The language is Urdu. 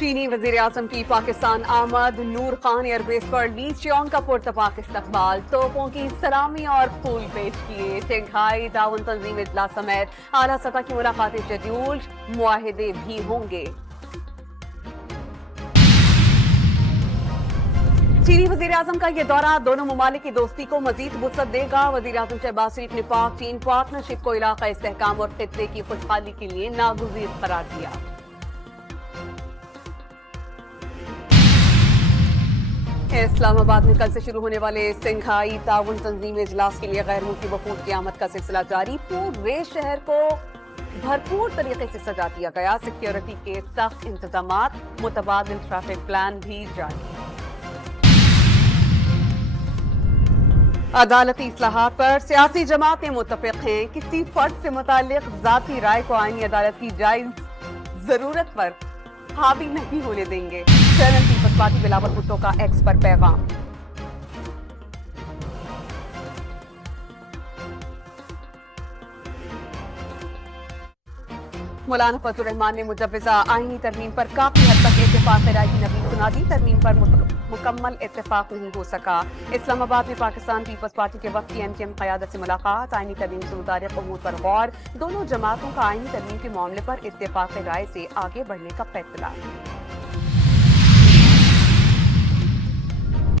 چینی وزیراعظم کی پاکستان آمد، نور خان ایئر بیس پر لی چیونگ کا پرتپاک استقبال، توپوں کی سلامی اور پھول پیش کیے۔ شنگھائی تعاون تنظیم اجلاس سمیت اعلیٰ سطح کی ملاقاتیں شیڈول، معاہدے بھی ہوں گے۔ چینی وزیراعظم کا یہ دورہ دونوں ممالک کی دوستی کو مزید وسعت دے گا۔ وزیراعظم شہباز شریف نے پاک چین پارٹنرشپ کو علاقائی استحکام اور خطے کی خوشحالی کے لیے ناگزیر قرار دیا۔ اسلام آباد میں کل سے شروع ہونے والے شنگھائی تعاون تنظیم اجلاس کے لیے غیر ملکی وفود کی آمد کا سلسلہ جاری۔ پورے شہر کو بھرپور طریقے سے سجا دیا گیا۔ سیکیورٹی کے سخت انتظامات، متبادل ٹریفک پلان بھی جاری۔ عدالتی اصلاحات پر سیاسی جماعتیں متفق ہیں۔ کسی فرد سے متعلق ذاتی رائے کو آئینی عدالت کی جائز ضرورت پر حاوی نہیں ہونے دیں گے۔ چیئرمین پیپلز پارٹی بلاول بھٹو کا ایکس پر پیغام۔ مولانا فضل الرحمان نے مجوزہ آئینی ترمیم پر کافی حد تک اتفاق رائے کی نفی سنا دی۔ ترمیم پر مکمل اتفاق نہیں ہو سکا۔ اسلام آباد میں پاکستان پیپلز پارٹی کے وفد کی MKM قیادت سے ملاقات۔ آئینی ترمیم سے متعلق امور پر غور۔ دونوں جماعتوں کا آئینی ترمیم کے معاملے پر اتفاق رائے سے آگے بڑھنے کا فیصلہ۔